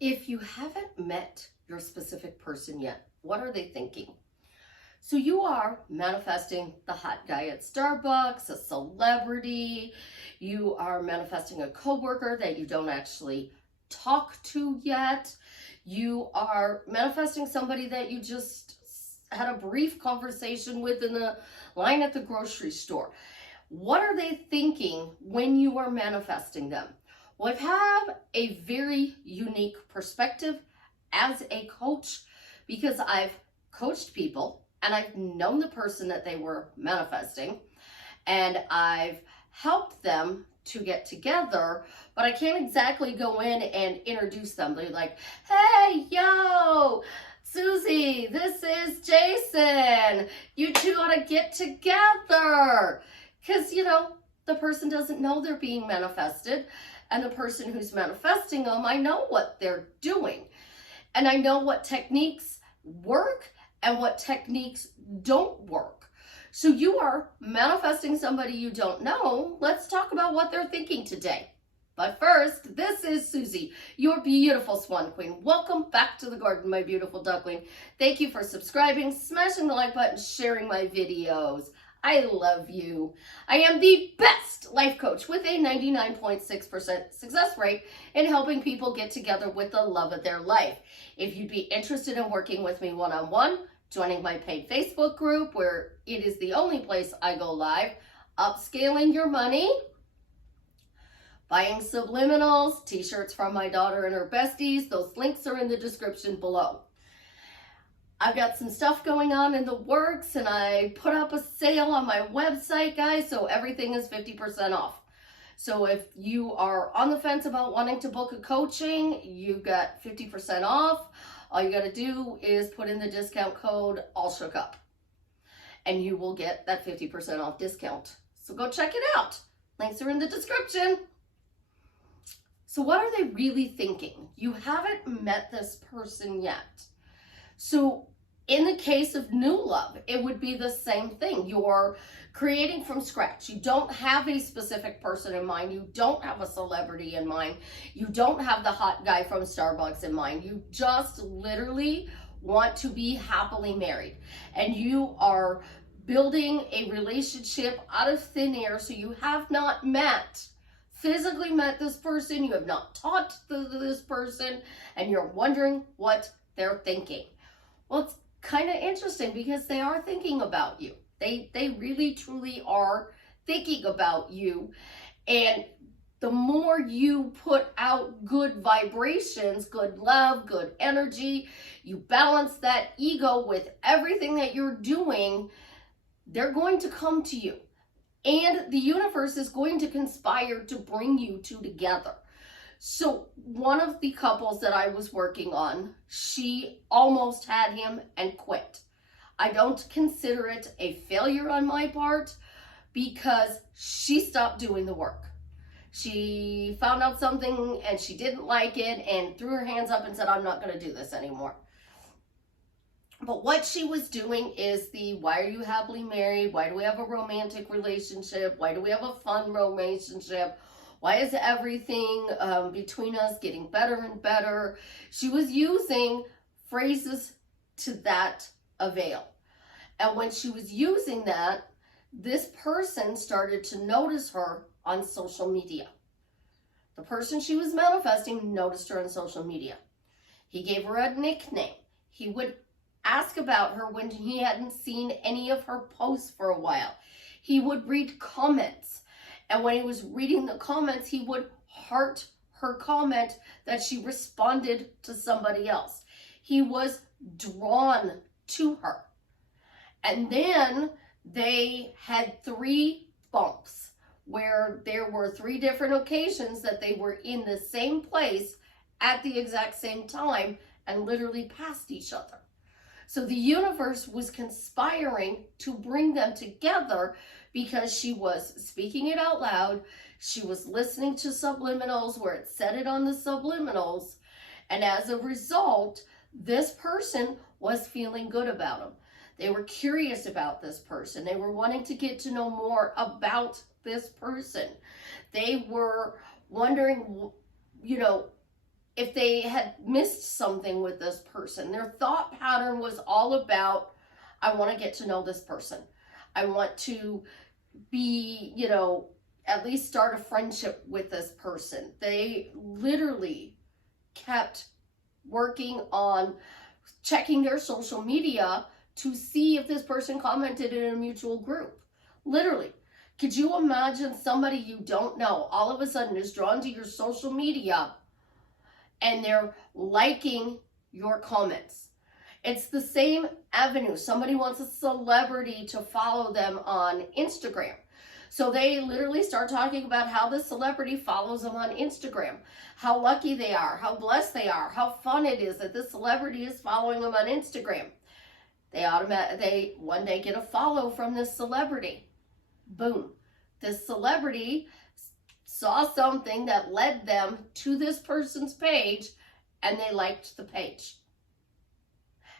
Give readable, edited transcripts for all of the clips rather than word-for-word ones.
If you haven't met your specific person yet, what are they thinking? So you are manifesting the hot guy at Starbucks, a celebrity. You are manifesting a coworker that you don't actually talk to yet. You are manifesting somebody that you just had a brief conversation with in the line at the grocery store. What are they thinking when you are manifesting them? Well, I have a very unique perspective as a coach because I've coached people and I've known the person that they were manifesting and I've helped them to get together, but I can't exactly go in and introduce them. They're like, hey, yo, Susie, this is Jason. You two ought to get together. Because, the person doesn't know they're being manifested. And the person who's manifesting them, I know what they're doing. And I know what techniques work and what techniques don't work. So you are manifesting somebody you don't know. Let's talk about what they're thinking today. But first, this is Susie, your beautiful Swan Queen. Welcome back to the garden, my beautiful duckling. Thank you for subscribing, smashing the like button, sharing my videos. I love you. I am the best life coach with a 99.6% success rate in helping people get together with the love of their life. If you'd be interested in working with me one-on-one, joining my paid Facebook group where it is the only place I go live, upscaling your money, buying subliminals, t-shirts from my daughter and her besties, those links are in the description below. I've got some stuff going on in the works and I put up a sale on my website, guys, so everything is 50% off. So if you are on the fence about wanting to book a coaching, you got 50% off. All you got to do is put in the discount code ALLSHOOKUP and you will get that 50% off discount. So go check it out. Links are in the description. So what are they really thinking? You haven't met this person yet. So in the case of new love, it would be the same thing. You're creating from scratch. You don't have a specific person in mind. You don't have a celebrity in mind. You don't have the hot guy from Starbucks in mind. You just literally want to be happily married. And you are building a relationship out of thin air. So you have not physically met this person. You have not talked to this person. And you're wondering what they're thinking. Well, it's kind of interesting because they are thinking about you. They really, truly are thinking about you. And the more you put out good vibrations, good love, good energy, you balance that ego with everything that you're doing, they're going to come to you. And the universe is going to conspire to bring you two together. So one of the couples that I was working on, she almost had him and quit. I don't consider it a failure on my part because she stopped doing the work. She found out something and she didn't like it and threw her hands up and said, I'm not going to do this anymore. But what she was doing is why are you happily married? Why do we have a romantic relationship? Why do we have a fun relationship? Why is everything between us getting better and better? She was using phrases to that avail. And when she was using that, this person started to notice her on social media. The person she was manifesting noticed her on social media. He gave her a nickname. He would ask about her when he hadn't seen any of her posts for a while. He would read comments. And when he was reading the comments, he would heart her comment that she responded to somebody else. He was drawn to her. And then they had 3 bumps where there were 3 different occasions that they were in the same place at the exact same time and literally passed each other. So the universe was conspiring to bring them together because she was speaking it out loud. She was listening to subliminals where it said it on the subliminals. And as a result, this person was feeling good about him. They were curious about this person. They were wanting to get to know more about this person. They were wondering, if they had missed something with this person. Their thought pattern was all about, I want to get to know this person. I want to be, at least start a friendship with this person. They literally kept working on checking their social media to see if this person commented in a mutual group. Literally. Could you imagine somebody you don't know all of a sudden is drawn to your social media and they're liking your comments? It's the same avenue. Somebody wants a celebrity to follow them on Instagram. So they literally start talking about how the celebrity follows them on Instagram, how lucky they are, how blessed they are, how fun it is that this celebrity is following them on Instagram. They one day get a follow from this celebrity. Boom. This celebrity saw something that led them to this person's page and they liked the page.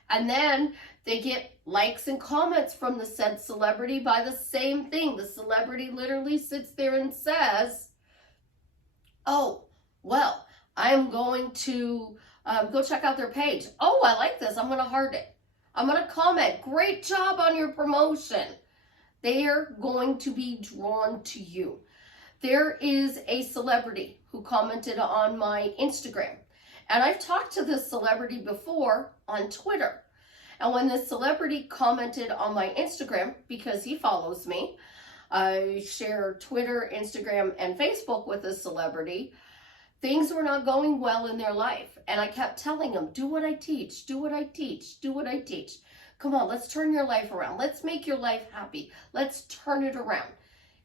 And then they get likes and comments from the said celebrity by the same thing. The celebrity literally sits there and says, oh, well, I'm going to go check out their page. Oh, I like this. I'm going to heart it. I'm going to comment. Great job on your promotion. They're going to be drawn to you. There is a celebrity who commented on my Instagram. And I've talked to this celebrity before on Twitter. And when this celebrity commented on my Instagram, because he follows me, I share Twitter, Instagram, and Facebook with this celebrity, things were not going well in their life. And I kept telling him, do what I teach, do what I teach, do what I teach. Come on, let's turn your life around. Let's make your life happy. Let's turn it around.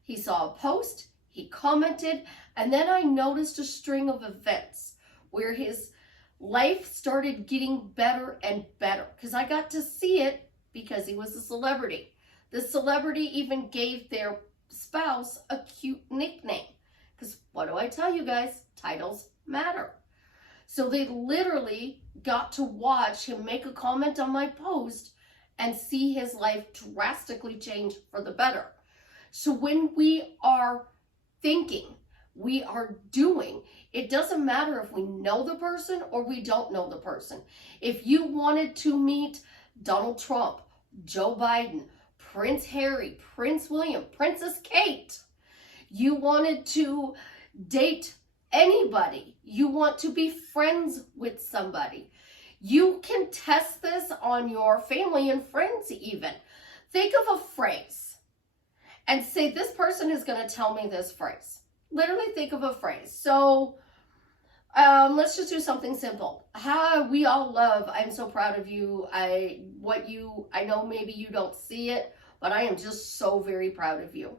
He saw a post, he commented, and then I noticed a string of events where his life started getting better and better because I got to see it because he was a celebrity. The celebrity even gave their spouse a cute nickname because what do I tell you guys? Titles matter. So they literally got to watch him make a comment on my post and see his life drastically change for the better. So when we are thinking, we are doing, it doesn't matter if we know the person or we don't know the person. If you wanted to meet Donald Trump, Joe Biden, Prince Harry, Prince William, Princess Kate, you wanted to date anybody, you want to be friends with somebody, you can test this on your family and friends even. Think of a phrase and say, this person is going to tell me this phrase. Literally think of a phrase. So let's just do something simple. How we all love, I'm so proud of you. I know maybe you don't see it, but I am just so very proud of you.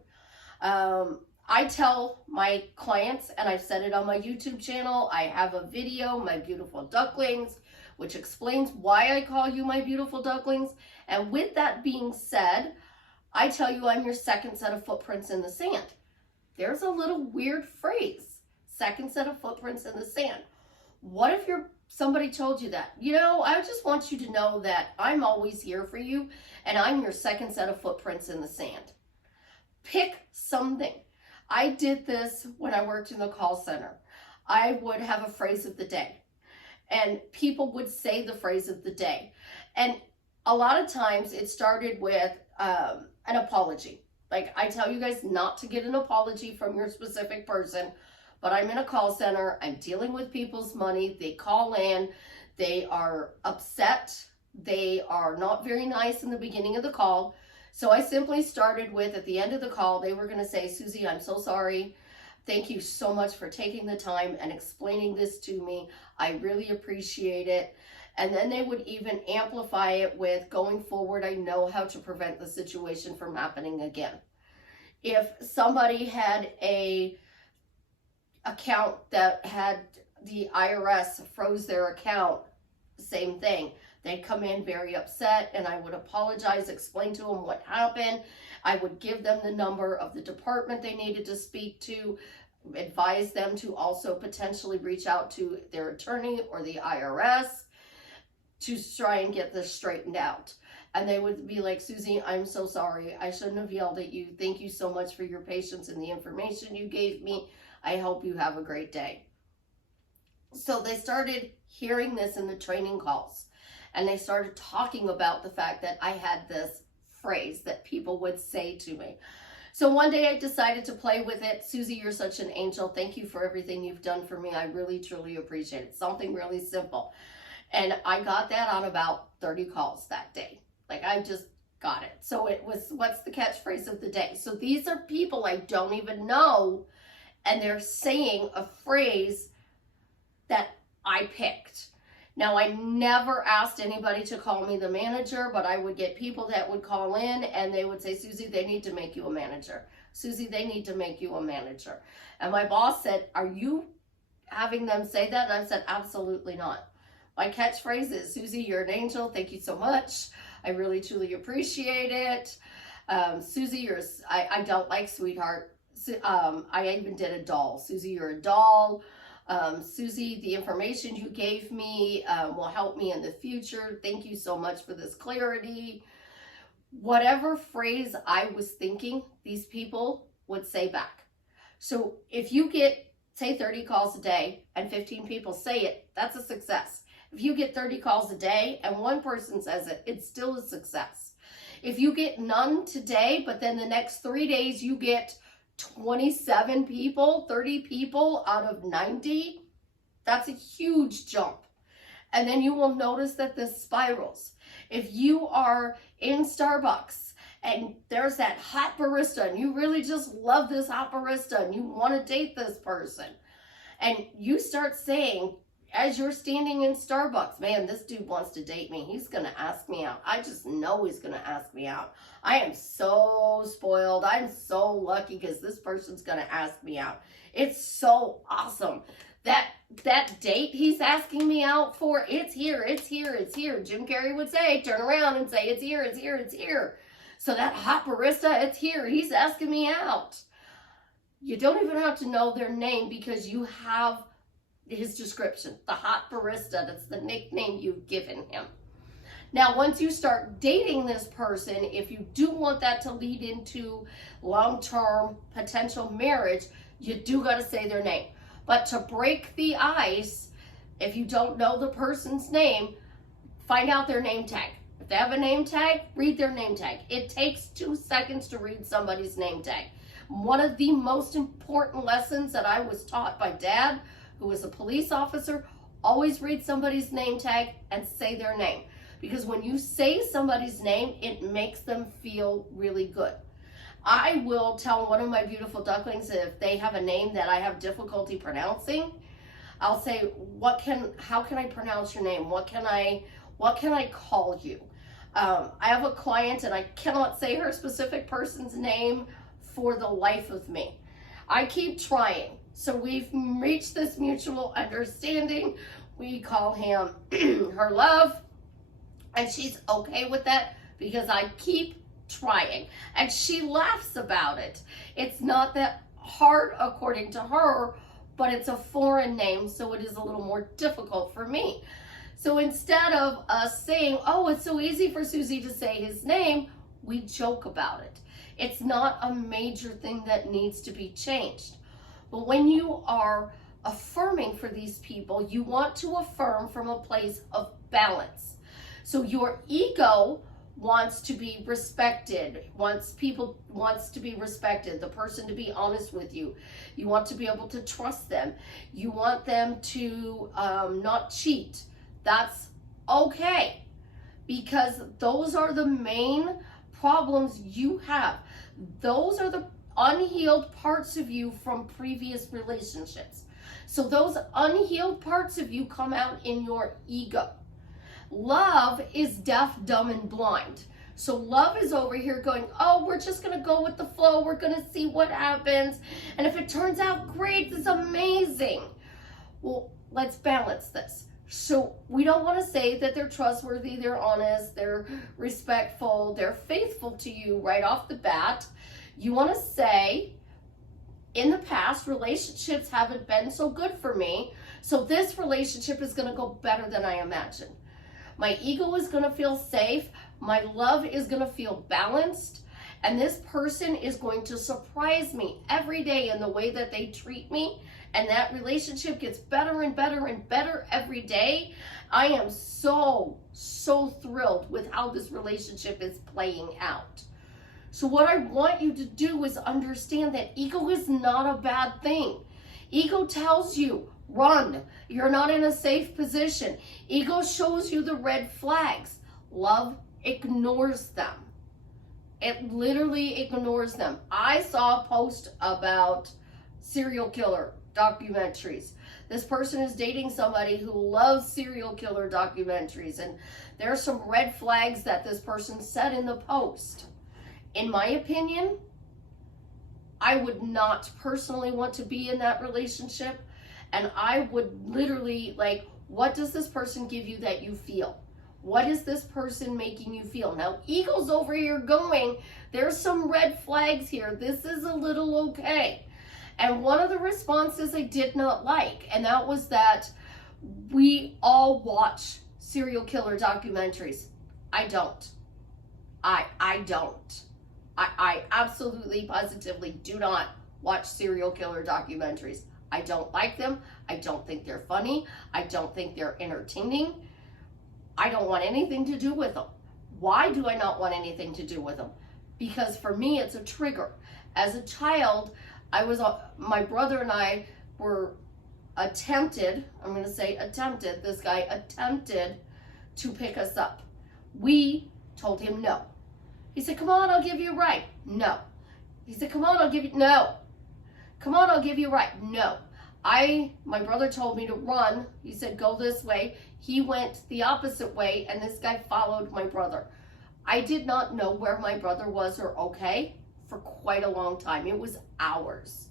I tell my clients, and I've said it on my YouTube channel, I have a video, My Beautiful Ducklings, which explains why I call you my beautiful ducklings. And with that being said, I tell you I'm your second set of footprints in the sand. There's a little weird phrase, second set of footprints in the sand. What if somebody told you that? I just want you to know that I'm always here for you and I'm your second set of footprints in the sand. Pick something. I did this when I worked in the call center. I would have a phrase of the day and people would say the phrase of the day. And a lot of times it started with an apology. Like I tell you guys not to get an apology from your specific person, but I'm in a call center. I'm dealing with people's money. They call in. They are upset. They are not very nice in the beginning of the call. So I simply started with, at the end of the call, they were going to say, Susie, I'm so sorry. Thank you so much for taking the time and explaining this to me. I really appreciate it. And then they would even amplify it with, going forward, I know how to prevent the situation from happening again. If somebody had a account that had the IRS froze their account, same thing. They'd come in very upset and I would apologize, explain to them what happened. I would give them the number of the department they needed to speak to, advise them to also potentially reach out to their attorney or the IRS to try and get this straightened out. And they would be like, Susie, I'm so sorry. I shouldn't have yelled at you. Thank you so much for your patience and the information you gave me. I hope you have a great day. So they started hearing this in the training calls, and they started talking about the fact that I had this phrase that people would say to me. So one day I decided to play with it. Susie, you're such an angel. Thank you for everything you've done for me. I really, truly appreciate it. Something really simple. And I got that on about 30 calls that day. Like, I just got it. So it was, what's the catchphrase of the day? So these are people I don't even know, and they're saying a phrase that I picked. Now, I never asked anybody to call me the manager, but I would get people that would call in and they would say, Susie, they need to make you a manager. Susie, they need to make you a manager. And my boss said, are you having them say that? And I said, absolutely not. My catchphrase is, Susie, you're an angel. Thank you so much. I really, truly appreciate it. Susie, I don't like sweetheart. I even did a doll. Susie, you're a doll. Susie, the information you gave me will help me in the future. Thank you so much for this clarity. Whatever phrase I was thinking, these people would say back. So if you get, say, 30 calls a day and 15 people say it, that's a success. If you get 30 calls a day and one person says it, it's still a success. If you get none today, but then the next 3 days you get 27 people, 30 people out of 90, that's a huge jump. And then you will notice that this spirals. If you are in Starbucks and there's that hot barista and you really just love this hot barista and you want to date this person, and you start saying, as you're standing in Starbucks, man, this dude wants to date me. He's going to ask me out. I just know he's going to ask me out. I am so spoiled. I'm so lucky because this person's going to ask me out. It's so awesome. That date he's asking me out for, it's here, it's here, it's here. Jim Carrey would say, turn around and say, it's here, it's here, it's here. So that hot barista, it's here. He's asking me out. You don't even have to know their name because you have his description, the hot barista. That's the nickname you've given him. Now, once you start dating this person, if you do want that to lead into long-term potential marriage, you do got to say their name. But to break the ice, if you don't know the person's name, find out their name tag. If they have a name tag, read their name tag. It takes 2 seconds to read somebody's name tag. One of the most important lessons that I was taught by Dad, who was a police officer, always read somebody's name tag and say their name. Because when you say somebody's name, it makes them feel really good. I will tell one of my beautiful ducklings if they have a name that I have difficulty pronouncing, I'll say, how can I pronounce your name? What can I call you? I have a client and I cannot say her specific person's name for the life of me. I keep trying. So we've reached this mutual understanding. We call him her love, and she's okay with that because I keep trying. And she laughs about it. It's not that hard according to her, but it's a foreign name, so it is a little more difficult for me. So instead of us saying, oh, it's so easy for Susie to say his name, we joke about it. It's not a major thing that needs to be changed. But when you are affirming for these people, you want to affirm from a place of balance. So your ego wants to be respected, wants to be respected, the person to be honest with you. You want to be able to trust them. You want them to not cheat. That's okay, because those are the main problems you have. Those are the unhealed parts of you from previous relationships. So those unhealed parts of you come out in your ego. Love is deaf, dumb, and blind. So love is over here going, oh, we're just going to go with the flow. We're going to see what happens. And if it turns out great, it's amazing. Well, let's balance this. So we don't want to say that they're trustworthy, they're honest, they're respectful, they're faithful to you right off the bat. You want to say, in the past, relationships haven't been so good for me, so this relationship is going to go better than I imagined. My ego is going to feel safe, my love is going to feel balanced, and this person is going to surprise me every day in the way that they treat me and that relationship gets better and better and better every day, I am so thrilled with how this relationship is playing out. So what I want you to do is understand that ego is not a bad thing. Ego tells you, run. You're not in a safe position. Ego shows you the red flags. Love ignores them. It literally ignores them. I saw a post about serial killer documentaries. This person is dating somebody who loves serial killer documentaries, and there are some red flags that this person said in the post. In my opinion, I would not personally want to be in that relationship, and I would literally, like, what does this person give you that you feel? What is this person making you feel? Now, ego's over here going, there's some red flags here. This is a little okay. And one of the responses I did not like, and that was that we all watch serial killer documentaries. I don't. I don't. I absolutely, positively do not watch serial killer documentaries. I don't like them. I don't think they're funny. I don't think they're entertaining. I don't want anything to do with them. Why do I not want anything to do with them? Because for me, it's a trigger. As a child, my brother and I were attempted, this guy attempted to pick us up. We told him no. He said, come on, I'll give you a ride. No. He said, come on, I'll give you, no. Come on, I'll give you a ride. No. My brother told me to run. He said, go this way. He went the opposite way, and this guy followed my brother. I did not know where my brother was or okay for quite a long time. It was hours.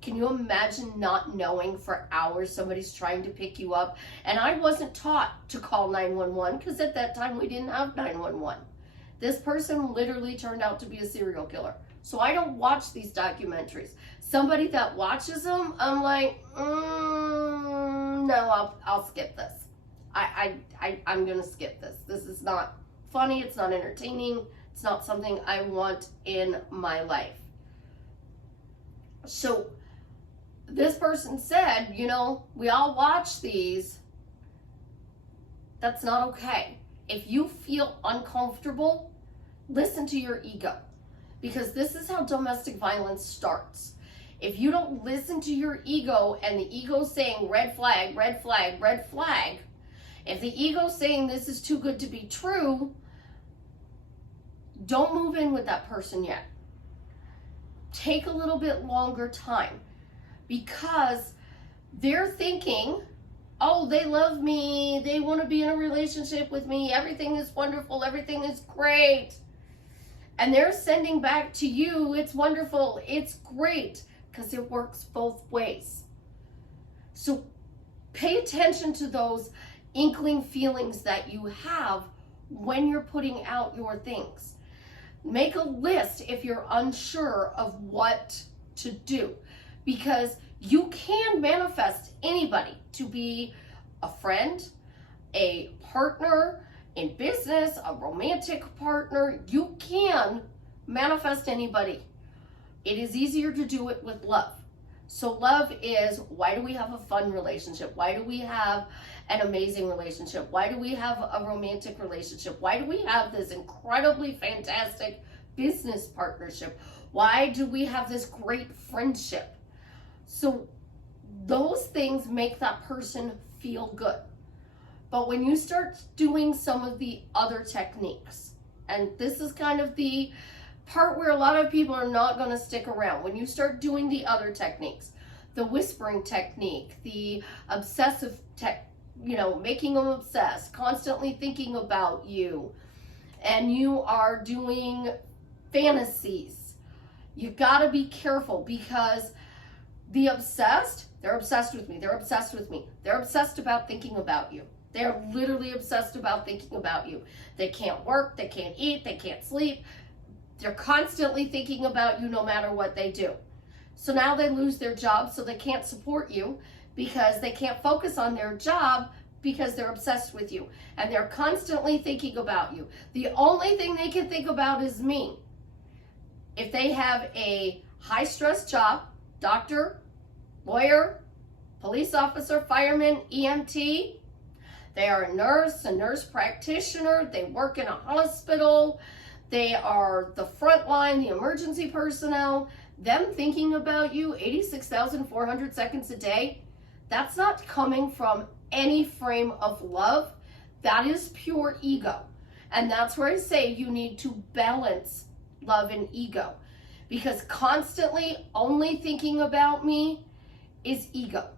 Can you imagine not knowing for hours somebody's trying to pick you up? And I wasn't taught to call 911 because at that time we didn't have 911. This person literally turned out to be a serial killer. So I don't watch these documentaries. Somebody that watches them, I'm like, no, I'll skip this. I'm gonna skip this. This is not funny, it's not entertaining, it's not something I want in my life. So this person said, we all watch these. That's not okay. If you feel uncomfortable, listen to your ego, because this is how domestic violence starts. If you don't listen to your ego, and the ego's saying red flag, red flag, red flag, if the ego's saying this is too good to be true, don't move in with that person yet. Take a little bit longer time, because they're thinking, oh, they love me, they want to be in a relationship with me, everything is wonderful, everything is great. And they're sending back to you, it's wonderful, it's great, because it works both ways. So pay attention to those inkling feelings that you have when you're putting out your things. Make a list if you're unsure of what to do, because you can manifest anybody to be a friend, a partner in business, a romantic partner. You can manifest anybody. It is easier to do it with love. So love is, why do we have a fun relationship? Why do we have an amazing relationship? Why do we have a romantic relationship? Why do we have this incredibly fantastic business partnership? Why do we have this great friendship? So those things make that person feel good. But when you start doing some of the other techniques, and this is kind of the part where a lot of people are not going to stick around. When you start doing the other techniques, the whispering technique, the obsessive making them obsessed, constantly thinking about you, and you are doing fantasies, you got to be careful, because the obsessed, they're obsessed with me, they're obsessed with me, they're obsessed about thinking about you. They're literally obsessed about thinking about you. They can't work, they can't eat, they can't sleep. They're constantly thinking about you no matter what they do. So now they lose their job, so they can't support you because they can't focus on their job because they're obsessed with you. And they're constantly thinking about you. The only thing they can think about is me. If they have a high stress job, doctor, lawyer, police officer, fireman, EMT. They are a nurse practitioner. They work in a hospital. They are the front line, the emergency personnel. Them thinking about you 86,400 seconds a day, that's not coming from any frame of love. That is pure ego. And that's where I say you need to balance love and ego. Because constantly only thinking about me is ego.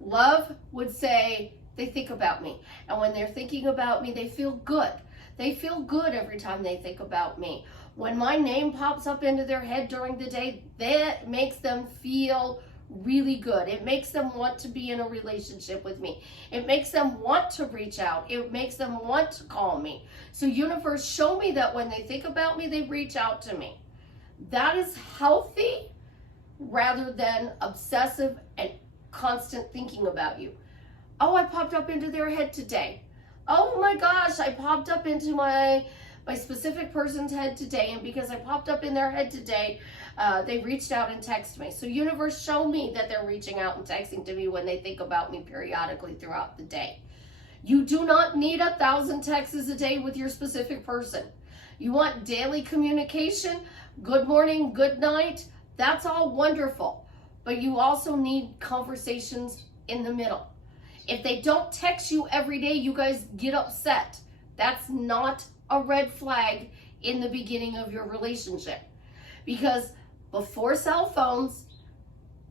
Love would say they think about me. And when they're thinking about me, they feel good. They feel good every time they think about me. When my name pops up into their head during the day, that makes them feel really good. It makes them want to be in a relationship with me. It makes them want to reach out. It makes them want to call me. So universe, show me that when they think about me, they reach out to me. That is healthy rather than obsessive and constant thinking about you. Oh, I popped up into their head today. Oh my gosh, I popped up into my specific person's head today, and because I popped up in their head today, they reached out and texted me. So universe, show me that they're reaching out and texting to me when they think about me periodically throughout the day. You do not need 1,000 texts a day with your specific person. You want daily communication, good morning, good night, that's all wonderful. But you also need conversations in the middle. If they don't text you every day, you guys get upset. That's not a red flag in the beginning of your relationship. Because before cell phones,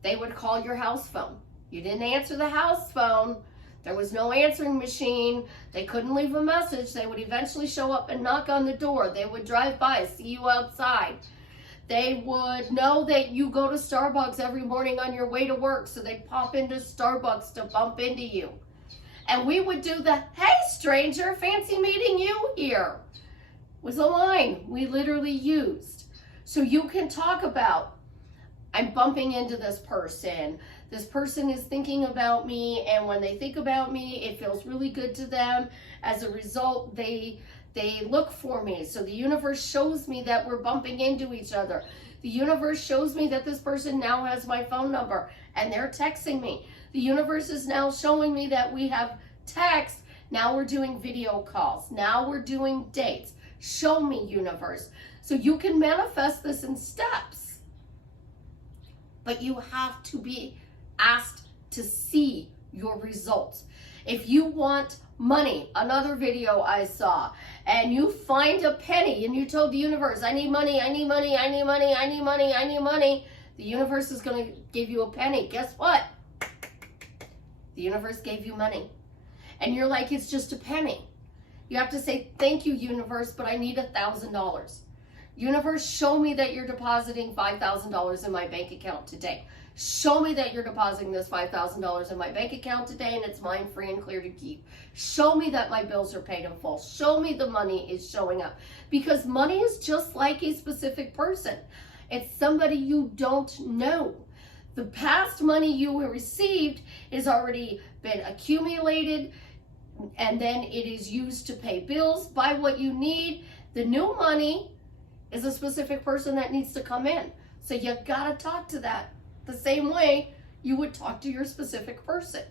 they would call your house phone. You didn't answer the house phone. There was no answering machine. They couldn't leave a message. They would eventually show up and knock on the door. They would drive by, see you outside. They would know that you go to Starbucks every morning on your way to work, so they'd pop into Starbucks to bump into you. And we would do the, hey stranger, fancy meeting you here, was a line we literally used. So you can talk about, I'm bumping into this person is thinking about me, and when they think about me, it feels really good to them. As a result, they look for me. So the universe shows me that we're bumping into each other. The universe shows me that this person now has my phone number and they're texting me. The universe is now showing me that we have text. Now we're doing video calls. Now we're doing dates. Show me, universe. So you can manifest this in steps. But you have to be asked to see your results. If you want money, another video I saw, and you find a penny and you told the universe, I need money, I need money, I need money, I need money, I need money, the universe is going to give you a penny. Guess what? The universe gave you money. And you're like, it's just a penny. You have to say, thank you, universe, but I need $1,000. Universe, show me that you're depositing $5,000 in my bank account today. Show me that you're depositing this $5,000 in my bank account today and it's mine free and clear to keep. Show me that my bills are paid in full. Show me the money is showing up. Because money is just like a specific person. It's somebody you don't know. The past money you received has already been accumulated, and then it is used to pay bills, buy what you need. The new money is a specific person that needs to come in. So you gotta talk to that the same way you would talk to your specific person.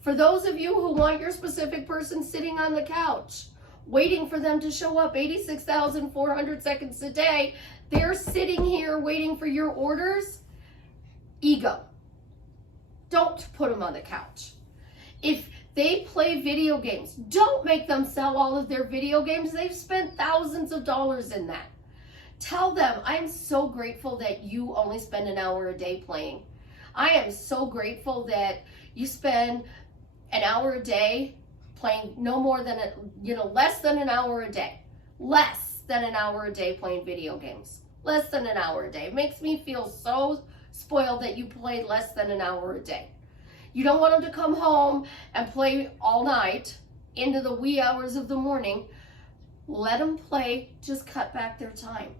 For those of you who want your specific person sitting on the couch, waiting for them to show up 86,400 seconds a day, they're sitting here waiting for your orders. Ego. Don't put them on the couch. If they play video games, don't make them sell all of their video games. They've spent thousands of dollars in that. Tell them, I'm so grateful that you only spend an hour a day playing. I am so grateful that you spend an hour a day playing no more than, less than an hour a day. Less than an hour a day playing video games. Less than an hour a day. It makes me feel so spoiled that you play less than an hour a day. You don't want them to come home and play all night into the wee hours of the morning. Let them play, just cut back their time.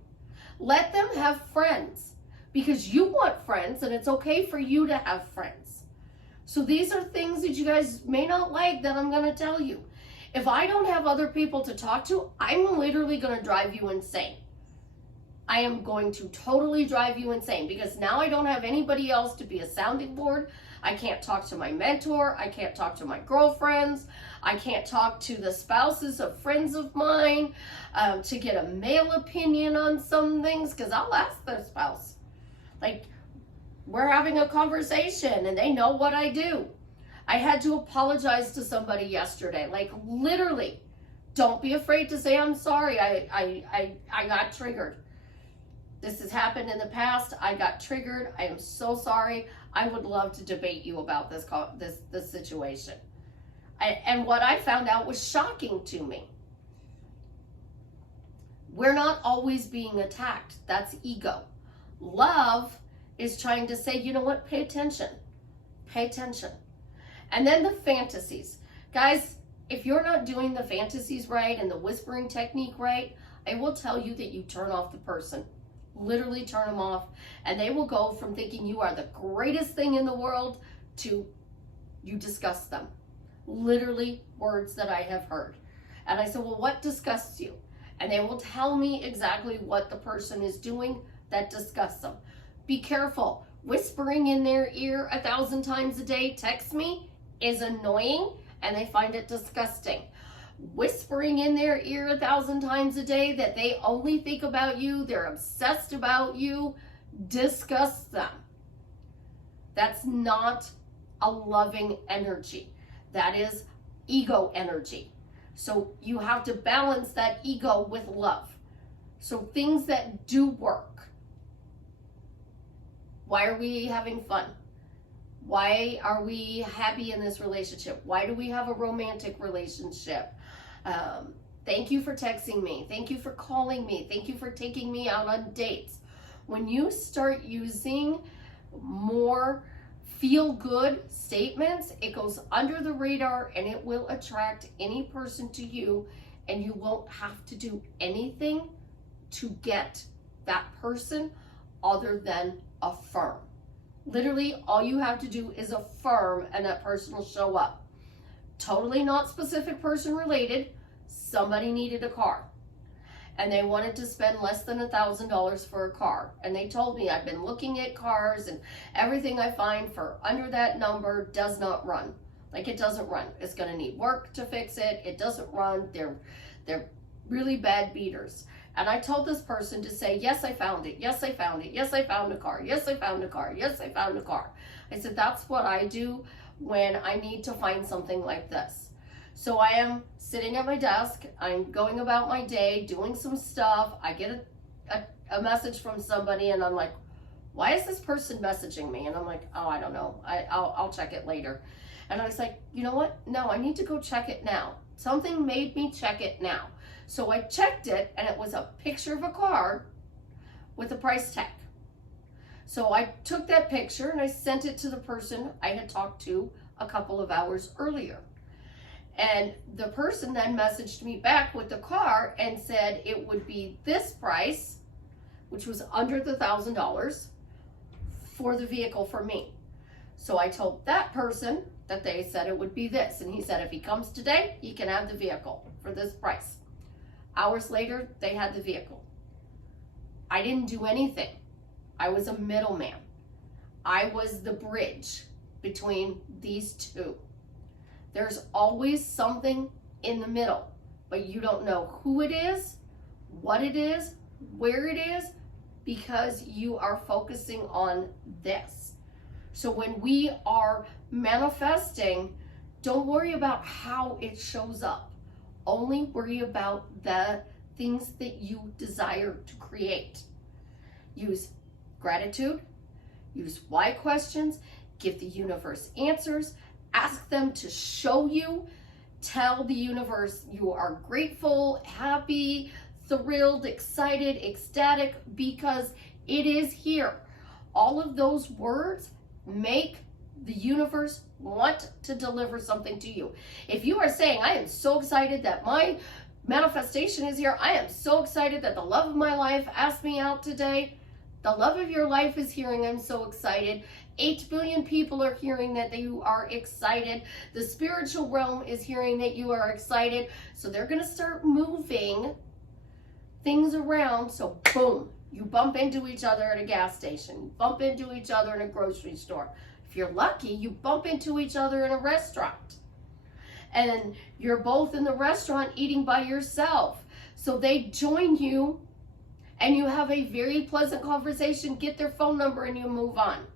Let them have friends, because you want friends and it's okay for you to have friends. So these are things that you guys may not like that I'm going to tell you. If I don't have other people to talk to, I'm literally going to drive you insane. I am going to totally drive you insane, because now I don't have anybody else to be a sounding board. I can't talk to my mentor. I can't talk to my girlfriends. I can't talk to the spouses of friends of mine to get a male opinion on some things, because I'll ask their spouse. Like, we're having a conversation and they know what I do. I had to apologize to somebody yesterday. Like, literally, don't be afraid to say, I'm sorry. I got triggered. This has happened in the past. I got triggered. I am so sorry. I would love to debate you about this situation. And what I found out was shocking to me. We're not always being attacked. That's ego. Love is trying to say, you know what? Pay attention. Pay attention. And then the fantasies. Guys, if you're not doing the fantasies right and the whispering technique right, I will tell you that you turn off the person. Literally turn them off, and they will go from thinking you are the greatest thing in the world to you disgust them. Literally words that I have heard. And I said, well, what disgusts you? And they will tell me exactly what the person is doing that disgusts them. Be careful. Whispering in their ear 1,000 times a day, text me, is annoying, and they find it disgusting. Whispering in their ear 1,000 times a day that they only think about you, they're obsessed about you, disgusts them. That's not a loving energy. That is ego energy. So you have to balance that ego with love. So things that do work. Why are we having fun? Why are we happy in this relationship? Why do we have a romantic relationship? Thank you for texting me. Thank you for calling me. Thank you for taking me out on dates. When you start using more feel-good statements, it goes under the radar and it will attract any person to you, and you won't have to do anything to get that person other than affirm. Literally, all you have to do is affirm and that person will show up. Totally not specific person related. Somebody needed a car and they wanted to spend less than $1,000 for a car. And they told me, I've been looking at cars and everything I find for under that number does not run. Like, it doesn't run. It's going to need work to fix it. It doesn't run. They're really bad beaters. And I told this person to say, yes, I found it. Yes, I found it. Yes, I found a car. Yes, I found a car. Yes, I found a car. I said, that's what I do when I need to find something like this. So I am sitting at my desk. I'm going about my day, doing some stuff. I get a message from somebody and I'm like, why is this person messaging me? And I'm like, oh, I don't know. I'll check it later. And I was like, you know what? No, I need to go check it now. Something made me check it now. So I checked it and it was a picture of a car with a price tag. So I took that picture and I sent it to the person I had talked to a couple of hours earlier. And the person then messaged me back with the car and said it would be this price, which was under the $1,000 for the vehicle for me. So I told that person that they said it would be this. And he said, if he comes today, he can have the vehicle for this price. Hours later, they had the vehicle. I didn't do anything. I was a middleman. I was the bridge between these two. There's always something in the middle, but you don't know who it is, what it is, where it is, because you are focusing on this. So when we are manifesting, don't worry about how it shows up. Only worry about the things that you desire to create. Use gratitude, use why questions, give the universe answers, ask them to show you, tell the universe you are grateful, happy, thrilled, excited, ecstatic, because it is here. All of those words make the universe want to deliver something to you. If you are saying, I am so excited that my manifestation is here, I am so excited that the love of my life asked me out today, the love of your life is hearing, I'm so excited. 8 billion people are hearing that you are excited. The spiritual realm is hearing that you are excited. So they're going to start moving things around. So boom, You bump into each other at a gas station. You bump into each other in a grocery store. If you're lucky, you bump into each other in a restaurant. And you're both in the restaurant eating by yourself. So they join you and you have a very pleasant conversation, get their phone number, and you move on.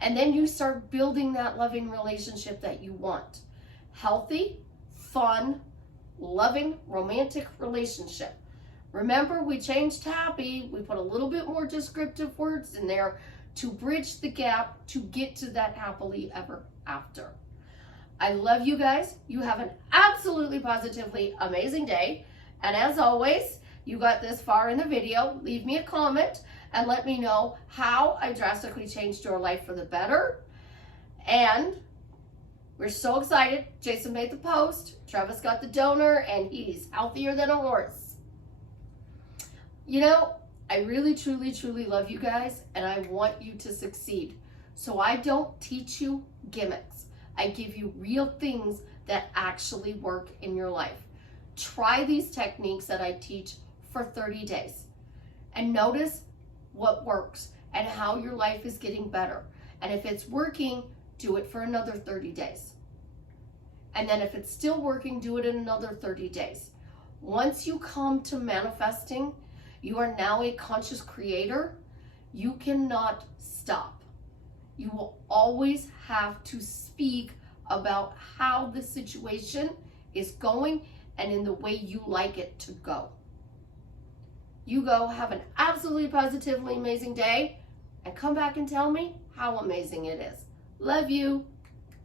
And then you start building that loving relationship that you want. Healthy, fun, loving, romantic relationship. Remember, we changed happy. We put a little bit more descriptive words in there to bridge the gap to get to that happily ever after. I love you guys. You have an absolutely positively amazing day. And as always, you got this far in the video, leave me a comment and let me know how I drastically changed your life for the better. And we're so excited. Jason made the post. Travis got the donor and he's healthier than a horse. You know, I really, truly, truly love you guys and I want you to succeed. So I don't teach you gimmicks. I give you real things that actually work in your life. Try these techniques that I teach for 30 days and notice what works and how your life is getting better. And if it's working, do it for another 30 days. And then if it's still working, do it in another 30 days. Once you come to manifesting, you are now a conscious creator. You cannot stop. You will always have to speak about how the situation is going and in the way you like it to go. You go have an absolutely positively amazing day and come back and tell me how amazing it is. Love you.